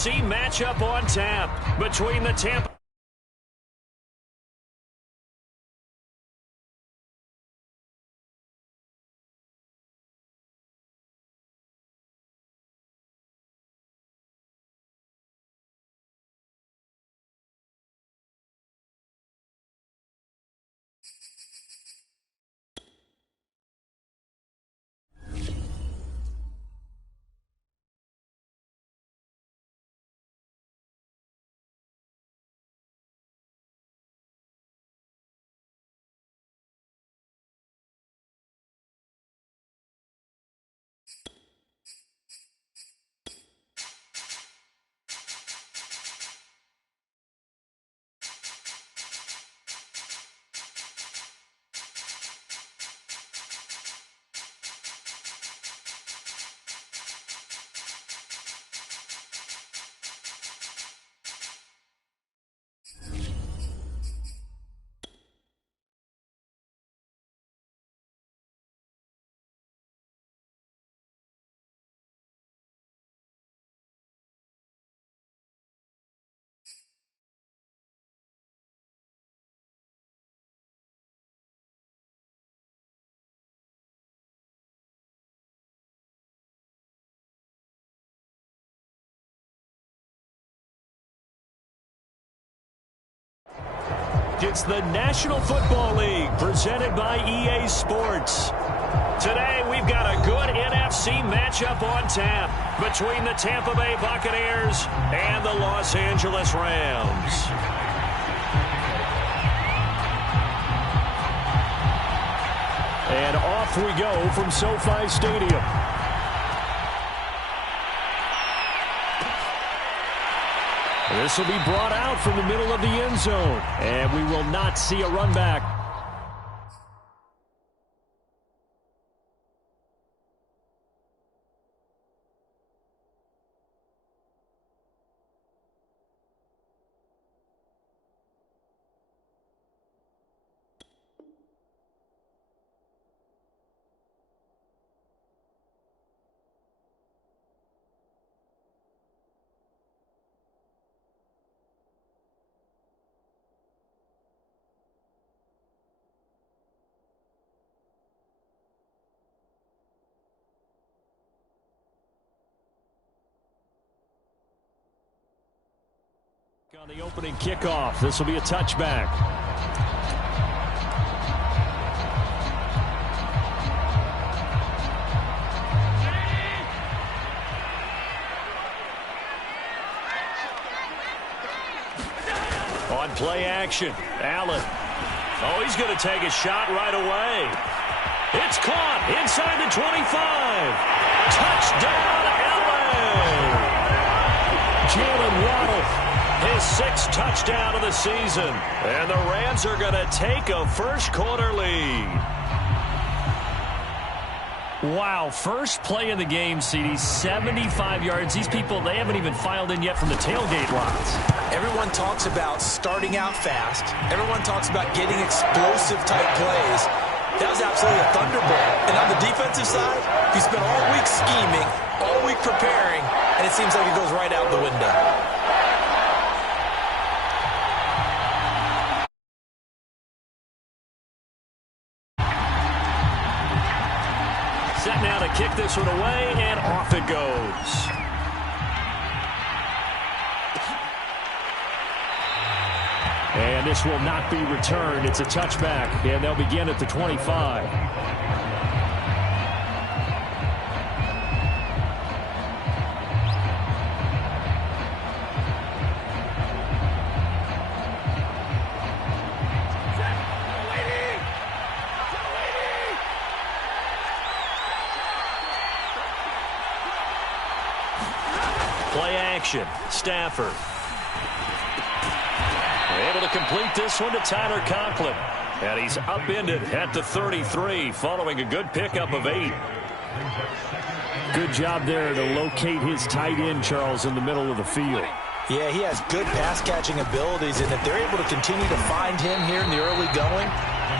NFC matchup on tap between the Tampa. It's the National Football League presented by EA Sports. Today, we've got a good NFC matchup on tap between the Tampa Bay Buccaneers and the Los Angeles Rams. And off we go from SoFi Stadium. This will be brought out from the middle of the end zone, and we will not see a run back. On the opening kickoff, this will be a touchback. On play action, Allen. Oh, he's going to take a shot right away. It's caught inside the 25. Touchdown, Allen. Jalen Waddle. His sixth touchdown of the season. And the Rams are going to take a first-quarter lead. Wow, first play of the game, CD, 75 yards. These people, they haven't even filed in yet from the tailgate lots. Everyone talks about starting out fast. Everyone talks about getting explosive-type plays. That was absolutely a thunderbolt. And on the defensive side, you spent all week scheming, all week preparing, and it seems like it goes right out the window. Set now to kick this one away, and off it goes. And this will not be returned. It's a touchback, and they'll begin at the 25. Play action, Stafford. Able to complete this one to Tyler Conklin. And he's upended at the 33 following a good pickup of 8. Good job there to locate his tight end, Charles, in the middle of the field. Yeah, he has good pass-catching abilities, and if they're able to continue to find him here in the early going,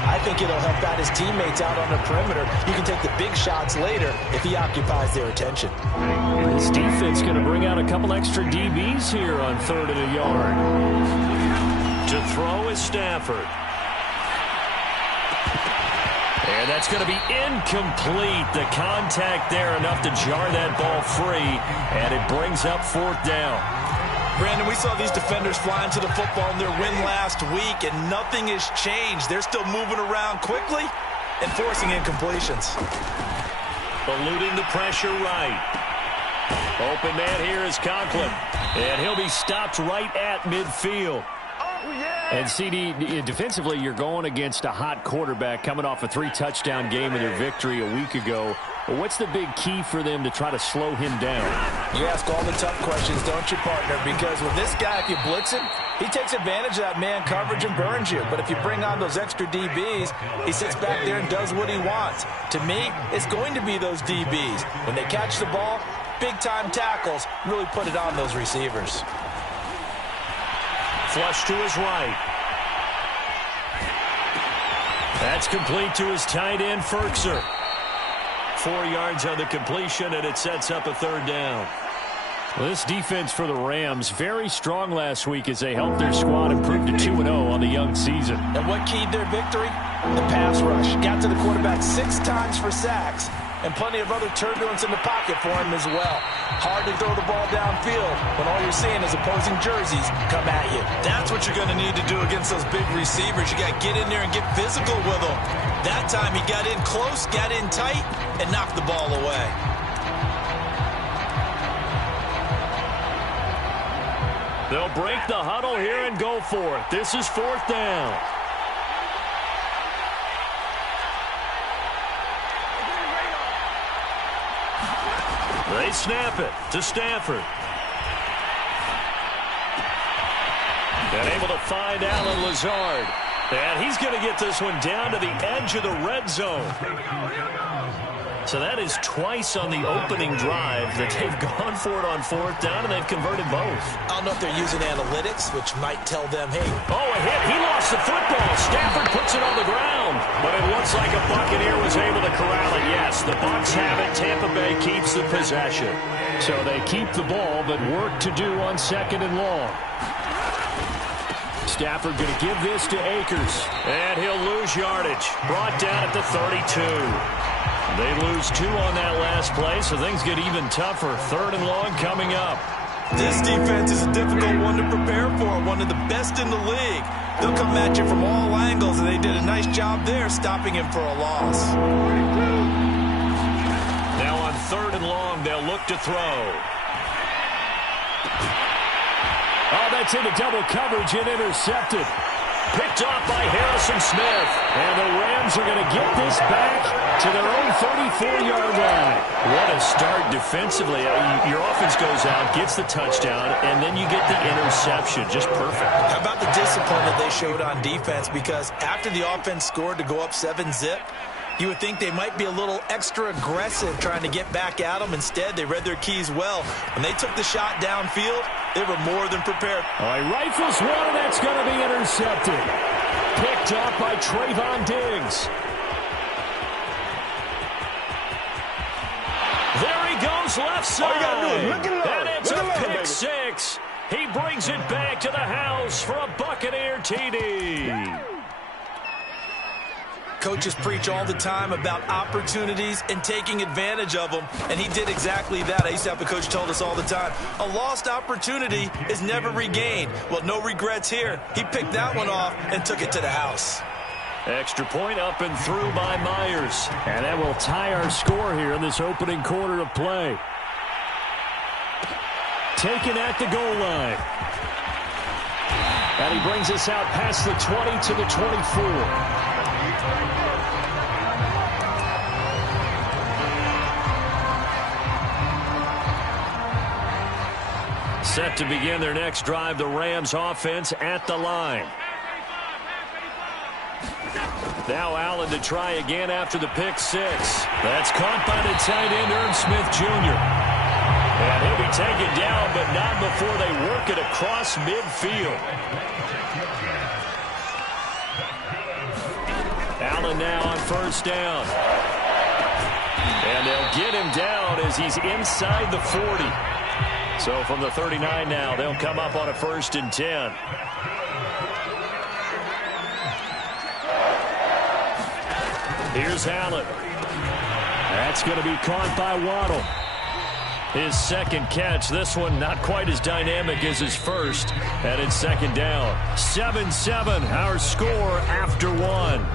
I think it'll help out his teammates out on the perimeter. You can take the big shots later if he occupies their attention. This defense going to bring out a couple extra DBs here on 3rd and a yard. To throw is Stafford. And that's going to be incomplete. The contact there enough to jar that ball free, and it brings up 4th down. Brandon, we saw these defenders flying to the football in their win last week, and nothing has changed. They're still moving around quickly and forcing incompletions. Eluding the pressure right. Open man here is Conklin, and he'll be stopped right at midfield. And, CD, defensively, you're going against a hot quarterback coming off a 3-touchdown game in their victory a week ago. But what's the big key for them to try to slow him down? You ask all the tough questions, don't you, partner? Because with this guy, if you blitz him, he takes advantage of that man coverage and burns you. But if you bring on those extra DBs, he sits back there and does what he wants. To me, it's going to be those DBs. When they catch the ball, big-time tackles really put it on those receivers. Flush to his right. That's complete to his tight end, Ferkser. 4 yards on the completion, and it sets up a 3rd down. Well, this defense for the Rams, very strong last week as they helped their squad improve to 2-0 on the young season. And what keyed their victory? The pass rush. Got to the quarterback 6 times for sacks, and plenty of other turbulence in the pocket for him as well. Hard to throw the ball downfield when all you're seeing is opposing jerseys come at you. That's what you're going to need to do against those big receivers. You got to get in there and get physical with them. That time he got in close, got in tight, and knocked the ball away. They'll break the huddle here and go for it. This is 4th down. They snap it to Stafford. And able to find Allen Lazard. And he's going to get this one down to the edge of the red zone. So that is twice on the opening drive that they've gone for it on 4th down, and they've converted both. I don't know if they're using analytics, which might tell them, hey. Oh, a hit. He lost the football. Stafford puts it on the ground. But it looks like a Buccaneer was able to corral it. Yes, the Bucs have it. Tampa Bay keeps the possession. So they keep the ball, but work to do on 2nd and long. Stafford going to give this to Akers. And he'll lose yardage. Brought down at the 32. They lose 2 on that last play, so things get even tougher. 3rd and long coming up. This defense is a difficult one to prepare for, one of the best in the league. They'll come at you from all angles, and they did a nice job there stopping him for a loss. Now on 3rd and long, they'll look to throw. Oh, that's into double coverage and intercepted. Picked off by Harrison Smith. And the Rams are going to get this back to their own 34-yard line. What a start defensively. Your offense goes out, gets the touchdown, and then you get the interception. Just perfect. How about the discipline that they showed on defense? Because after the offense scored to go up 7-zip, you would think they might be a little extra aggressive trying to get back at them. Instead, they read their keys well. When they took the shot downfield, they were more than prepared. All right, rifles one, and that's going to be intercepted. Picked up by Trayvon Diggs. There he goes, left side. All you got to do is look it up. And it's look a pick baby. 6. He brings it back to the house for a Buccaneer TD. Coaches preach all the time about opportunities and taking advantage of them, and he did exactly that. I used to have a coach told us all the time, a lost opportunity is never regained. Well, no regrets here. He picked that one off and took it to the house. Extra point up and through by Myers. And that will tie our score here in this opening quarter of play. Taken at the goal line. And he brings us out past the 20 to the 24. Set to begin their next drive, the Rams offense at the line. Now Allen to try again after the pick 6. That's caught by the tight end, Irv Smith Jr. And he'll be taken down, but not before they work it across midfield. Allen now on first down. And they'll get him down as he's inside the 40. So from the 39 now, they'll come up on a 1st and 10. Here's Allen. That's going to be caught by Waddle. His second catch. This one not quite as dynamic as his first. And it's 2nd down. 7-7, our score after 1.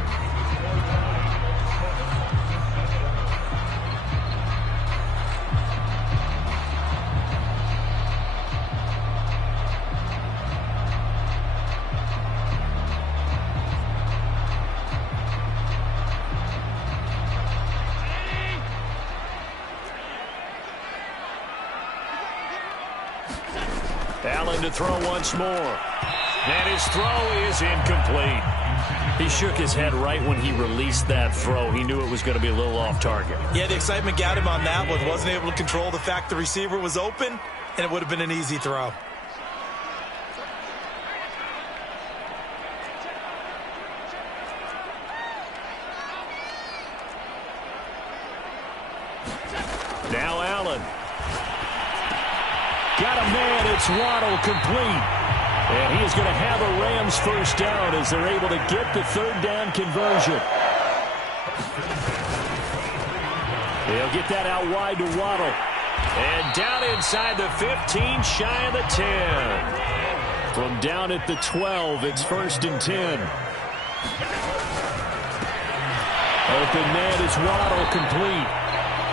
Allen to throw once more. And his throw is incomplete. He shook his head right when he released that throw. He knew it was going to be a little off target. Yeah, the excitement got him on that one. Wasn't able to control the fact the receiver was open, and it would have been an easy throw. Now Allen. Got a man. It's Waddle, complete. And he is going to have a Rams 1st down as they're able to get the 3rd down conversion. They'll get that out wide to Waddle. And down inside the 15, shy of the 10. From down at the 12, it's 1st and 10. Open man is Waddle, complete.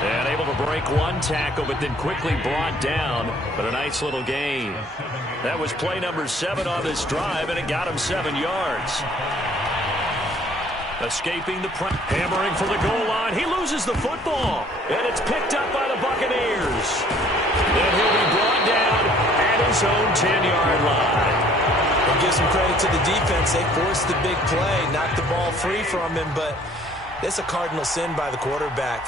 And able to break one tackle, but then quickly brought down. But a nice little gain. That was play number 7 on this drive, and it got him 7 yards. Escaping the press. Hammering for the goal line. He loses the football. And it's picked up by the Buccaneers. And he'll be brought down at his own 10-yard line. We'll give some credit to the defense. They forced the big play, knocked the ball free from him, but it's a cardinal sin by the quarterback.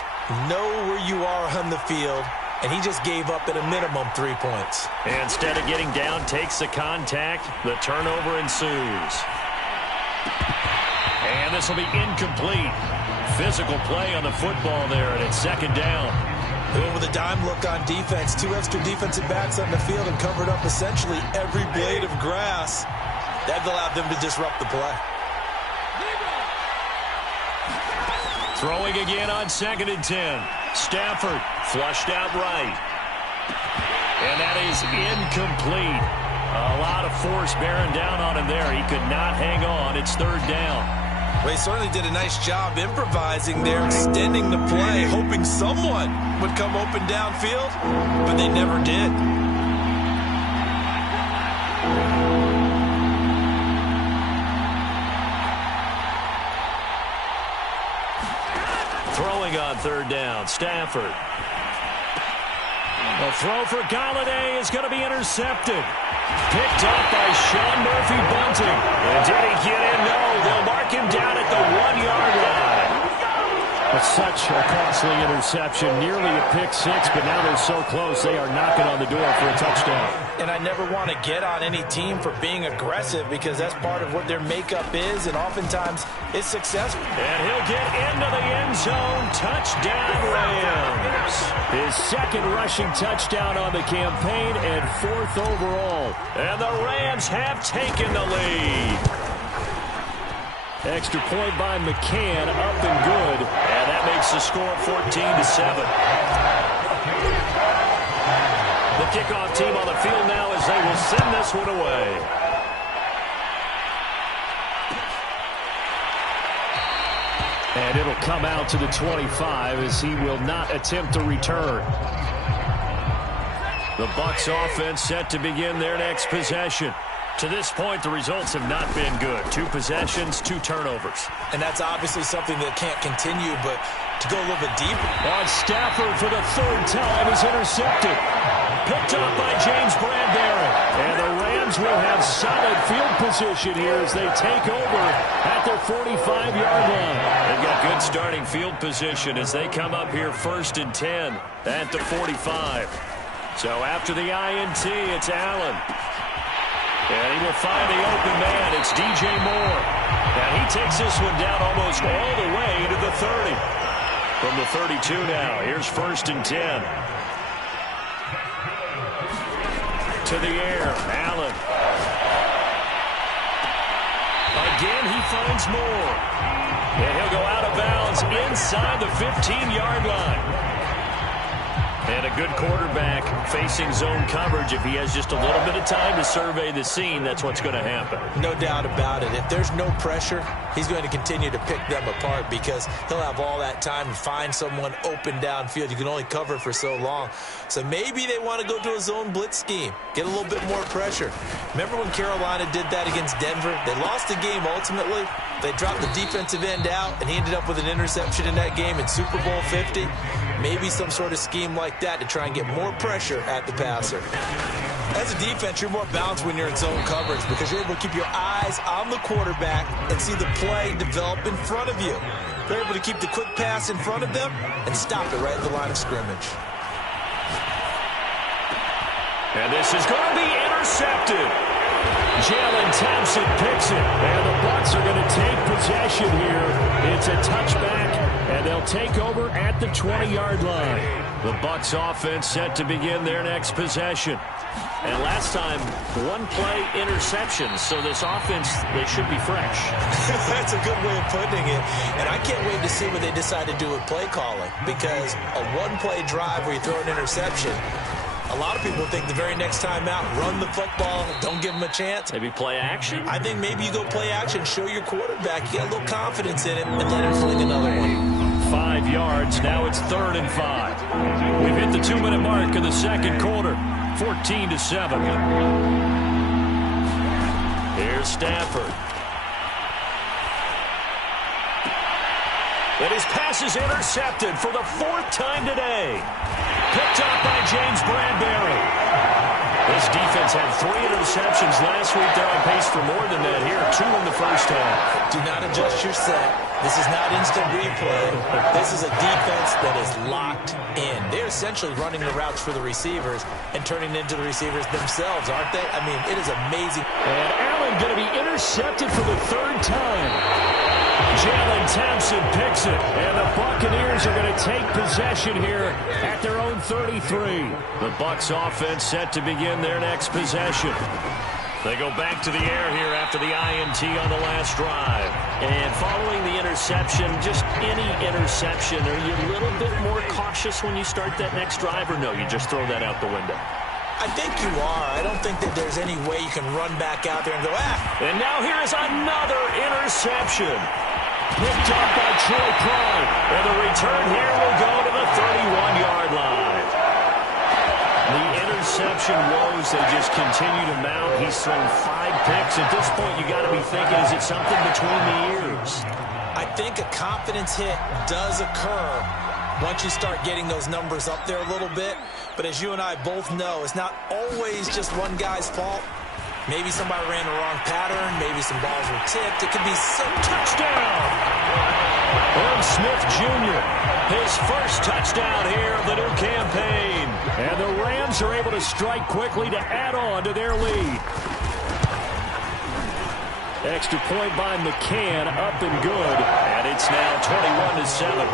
Know where you are on the field, and he just gave up at a minimum 3 points. Instead of getting down, takes the contact. The turnover ensues. And this will be incomplete. Physical play on the football there, and it's 2nd down. They went with a dime look on defense. 2 extra defensive backs on the field and covered up essentially every blade of grass. That allowed them to disrupt the play. Throwing again on 2nd and 10. Stafford flushed out right. And that is incomplete. A lot of force bearing down on him there. He could not hang on. It's 3rd down. Well, he certainly did a nice job improvising there, extending the play, hoping someone would come open downfield, but they never did. Throwing on 3rd down, Stafford. A throw for Galladay is going to be intercepted. Picked up by Sean Murphy Bunting. And did he get in? No, they'll mark him down at the 1-yard line. It's such a costly interception, nearly a pick-6, but now they're so close they are knocking on the door for a touchdown. And I never want to get on any team for being aggressive because that's part of what their makeup is, and oftentimes it's successful. And he'll get into the end zone. Touchdown, Rams. His 2nd rushing touchdown on the campaign and 4th overall. And the Rams have taken the lead. Extra point by McCann, up and good. And that makes the score 14-7. The kickoff team on the field now as they will send this one away. And it'll come out to the 25 as he will not attempt a return. The Bucs offense set to begin their next possession. To this point, the results have not been good. 2 possessions, 2 turnovers. And that's obviously something that can't continue, but to go a little bit deeper. On Stafford for the 3rd time is intercepted. Picked up by James Bradbury. And the Rams will have solid field position here as they take over at their 45-yard line. They've got good starting field position as they come up here 1st and 10 at the 45. So after the INT, it's Allen. And he will find the open man. It's DJ Moore. And he takes this one down almost all the way to the 30. From the 32 now, here's 1st and 10. To the air, Allen. Again, he finds Moore. And he'll go out of bounds inside the 15-yard line. And a good quarterback facing zone coverage. If he has just a little bit of time to survey the scene, that's what's going to happen. No doubt about it. If there's no pressure, he's going to continue to pick them apart because he'll have all that time to find someone open downfield. You can only cover for so long. So maybe they want to go to a zone blitz scheme, get a little bit more pressure. Remember when Carolina did that against Denver? They lost the game ultimately. They dropped the defensive end out, and he ended up with an interception in that game in Super Bowl 50. Maybe some sort of scheme like that to try and get more pressure at the passer. As a defense, you're more balanced when you're in zone coverage because you're able to keep your eyes on the quarterback and see the play develop in front of you. They're able to keep the quick pass in front of them and stop it right at the line of scrimmage. And this is going to be intercepted. Jalen Thompson picks it, and the Bucs are going to take possession here. It's a touchback, and they'll take over at the 20-yard line. The Bucs offense set to begin their next possession. And last time, one-play interception, so this offense, they should be fresh. That's a good way of putting it. And I can't wait to see what they decide to do with play calling, because a one-play drive where you throw an interception, a lot of people think the very next time out, run the football, don't give them a chance. Maybe play action? I think maybe you go play action, show your quarterback, you got a little confidence in him, and let him fling another one. 5 yards, now it's 3rd and 5. We've hit the 2-minute mark of the second quarter, 14-7. Here's Stafford. And his pass is intercepted for the 4th time today. Picked up by James Bradbury. This defense had 3 interceptions last week. They're on pace for more than that here. 2 in the first half. Do not adjust your set. This is not instant replay. This is a defense that is locked in. They're essentially running the routes for the receivers and turning into the receivers themselves, aren't they? I mean, it is amazing. And Allen going to be intercepted for the 3rd time. Jalen Thompson picks it, and the Buccaneers are going to take possession here at their own 33. The Bucs offense set to begin their next possession. They go back to the air here after the INT on the last drive. And following the interception, just any interception, are you a little bit more cautious when you start that next drive, or no, you just throw that out the window? I think you are. I don't think that there's any way you can run back out there and go, And now here is another interception. Picked up by Troy Prime. And the return here will go to the 31-yard line. The interception woes, they just continue to mount. He's thrown 5 picks. At this point, you got to be thinking, is it something between the ears? I think a confidence hit does occur once you start getting those numbers up there a little bit. But as you and I both know, it's not always just one guy's fault. Maybe somebody ran the wrong pattern. Maybe some balls were tipped. It could be some touchdown. Irv Smith Jr., his first touchdown here of the new campaign. And the Rams are able to strike quickly to add on to their lead. Extra point by McCann, up and good. And it's now 21-7.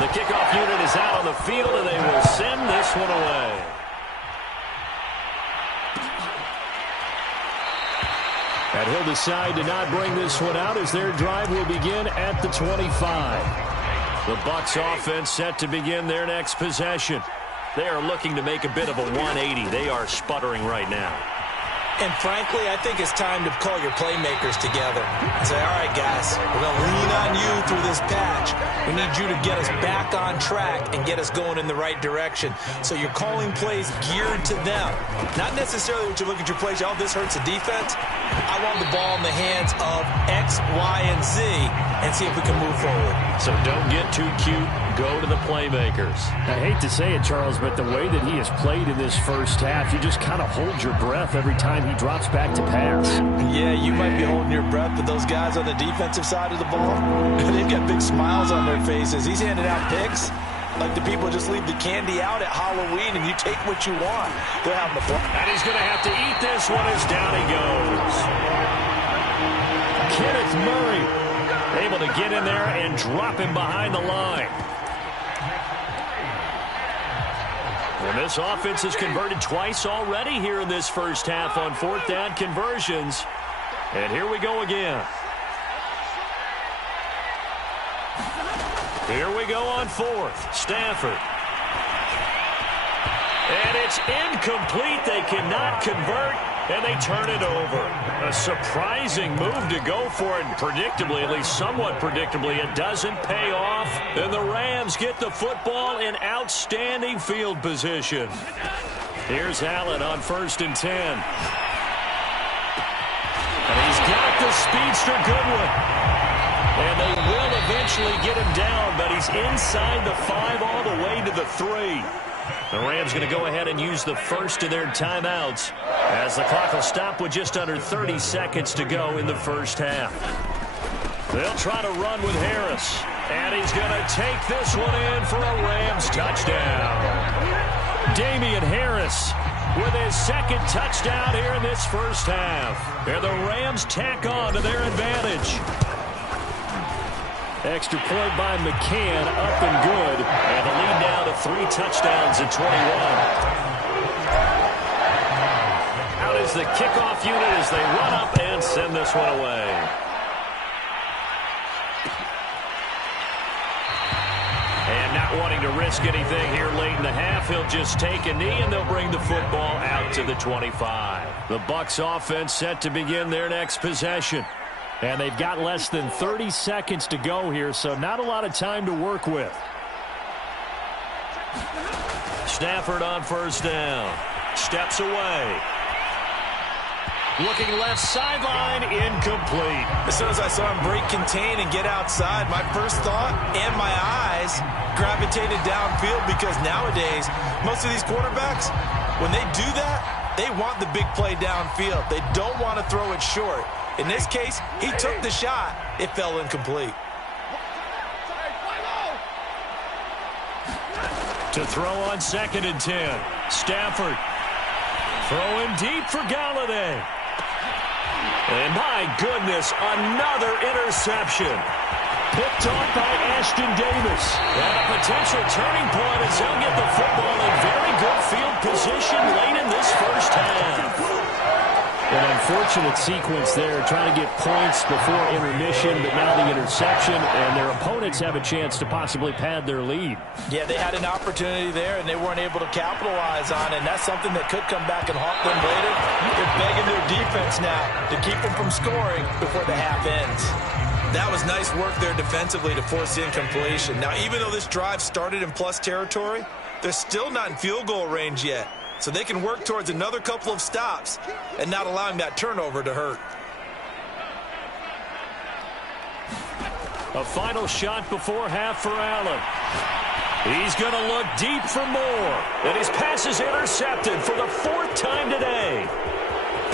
The kickoff unit is out on the field, and they will send this one away. And he'll decide to not bring this one out as their drive will begin at the 25. The Bucs offense set to begin their next possession. They are looking to make a bit of a 180. They are sputtering right now. And frankly, I think it's time to call your playmakers together and say, all right, guys, we're going to lean on you through this patch. We need you to get us back on track and get us going in the right direction. So you're calling plays geared to them. Not necessarily what you look at your plays, oh, this hurts the defense. I want the ball in the hands of X, Y, and Z and see if we can move forward. So don't get too cute. Go to the playmakers. I hate to say it, Charles, but the way that he has played in this first half, you just kind of hold your breath every time he drops back to pass. Yeah, you might be holding your breath, but those guys on the defensive side of the ball, they've got big smiles on their faces. He's handing out picks. like the people just leave the candy out at Halloween and you take what you want. They're having a fun. And he's going to have to eat this one as down he goes. Kenneth Murray able to get in there and drop him behind the line. And this offense has converted twice already here in this first half on fourth down conversions. And here we go again. Here we go on fourth. Stafford. And it's incomplete. They cannot convert, and they turn it over. A surprising move to go for it. Predictably, at least somewhat predictably, it doesn't pay off. And the Rams get the football in outstanding field position. Here's Allen on 1st and 10. And he's got the speedster Goodwin. And they will eventually get him down, but he's inside the 5 all the way to the 3. The Rams going to go ahead and use the first of their timeouts as the clock will stop with just under 30 seconds to go in the first half. They'll try to run with Harris, and he's going to take this one in for a Rams touchdown. Damian Harris with his second touchdown here in this first half. And the Rams tack on to their advantage. Extra point by McCann, up and good. And the lead now to 3 touchdowns at 21. Out is the kickoff unit as they run up and send this one away. And not wanting to risk anything here late in the half, he'll just take a knee and they'll bring the football out to the 25. The Bucs offense set to begin their next possession. And they've got less than 30 seconds to go here, so not a lot of time to work with. Stafford on 1st down. Steps away. Looking left sideline, incomplete. As soon as I saw him break contain and get outside, my first thought and my eyes gravitated downfield because nowadays, most of these quarterbacks, when they do that, they want the big play downfield. They don't want to throw it short. In this case, he took the shot. It fell incomplete. To throw on 2nd and 10. Stafford throwing deep for Galladay. And my goodness, another interception. Picked off by Ashton Davis. And a potential turning point as he'll get the football in very good field position late in this first half. An unfortunate sequence there, trying to get points before intermission, but now the interception, and their opponents have a chance to possibly pad their lead. Yeah, they had an opportunity there, and they weren't able to capitalize on it, and that's something that could come back and haunt them later. They're begging their defense now to keep them from scoring before the half ends. That was nice work there defensively to force incompletion. Now, even though this drive started in plus territory, they're still not in field goal range yet. So they can work towards another couple of stops and not allowing that turnover to hurt. A final shot before half for Allen. He's going to look deep for more. And his pass is intercepted for the 4th time today.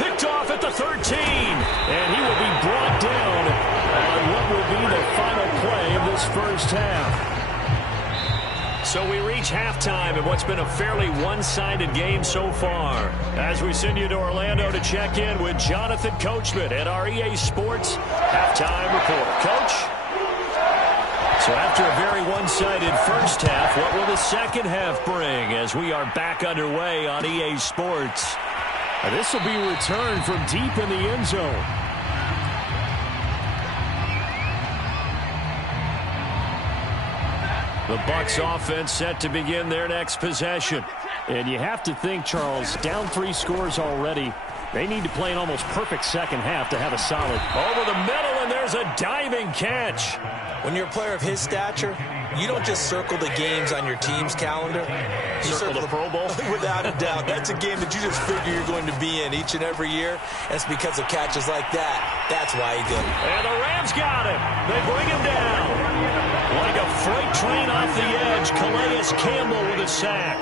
Picked off at the 13. And he will be brought down on what will be the final play of this first half. So we reach halftime in what's been a fairly one-sided game so far. As we send you to Orlando to check in with Jonathan Coachman at our EA Sports Halftime Report. Coach? So after a very one-sided first half, what will the second half bring as we are back underway on EA Sports? This will be a return from deep in the end zone. The Bucs offense set to begin their next possession. And you have to think, Charles, down 3 scores already. They need to play an almost perfect second half to have a solid. Over the middle, and there's a diving catch. When you're a player of his stature, you don't just circle the games on your team's calendar. You circle the Pro Bowl? Without a doubt. That's a game that you just figure you're going to be in each and every year. And it's because of catches like that. That's why he did it. And the Rams got him. They bring him down. Like a freight train off the edge, Calais Campbell with a sack.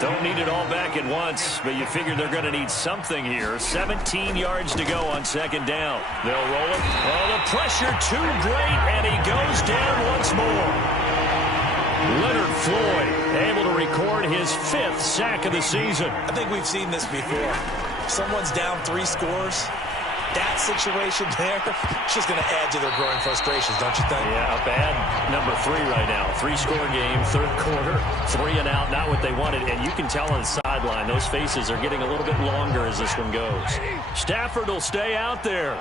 Don't need it all back at once, but you figure they're going to need something here. 17 yards to go on 2nd down. They'll roll it. Oh, the pressure too great, and he goes down once more. Leonard Floyd able to record his 5th sack of the season. I think we've seen this before. Someone's down 3 scores. That situation there, it's just going to add to their growing frustrations, don't you think? Yeah, a bad number 3 right now. 3-score game, 3rd quarter, 3 and out, not what they wanted. And you can tell on the sideline, those faces are getting a little bit longer as this one goes. Stafford will stay out there.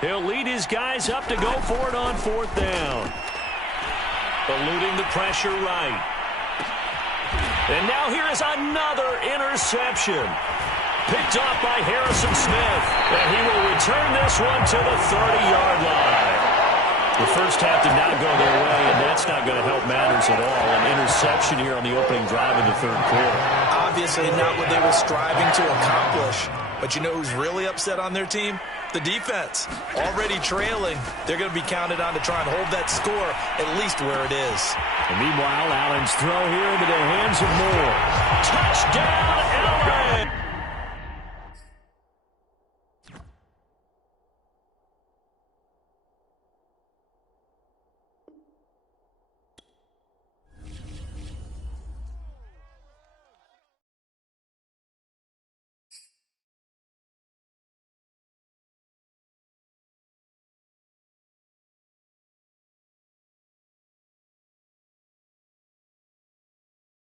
He'll lead his guys up to go for it on 4th down. Eluding the pressure right. And now here is another interception. Picked off by Harrison Smith. And he will return this one to the 30-yard line. The first half did not go their way, and that's not going to help matters at all. An interception here on the opening drive of the 3rd quarter. Obviously not what they were striving to accomplish. But you know who's really upset on their team? The defense. Already trailing. They're going to be counted on to try and hold that score at least where it is. And meanwhile, Allen's throw here into the hands of Moore. Touchdown,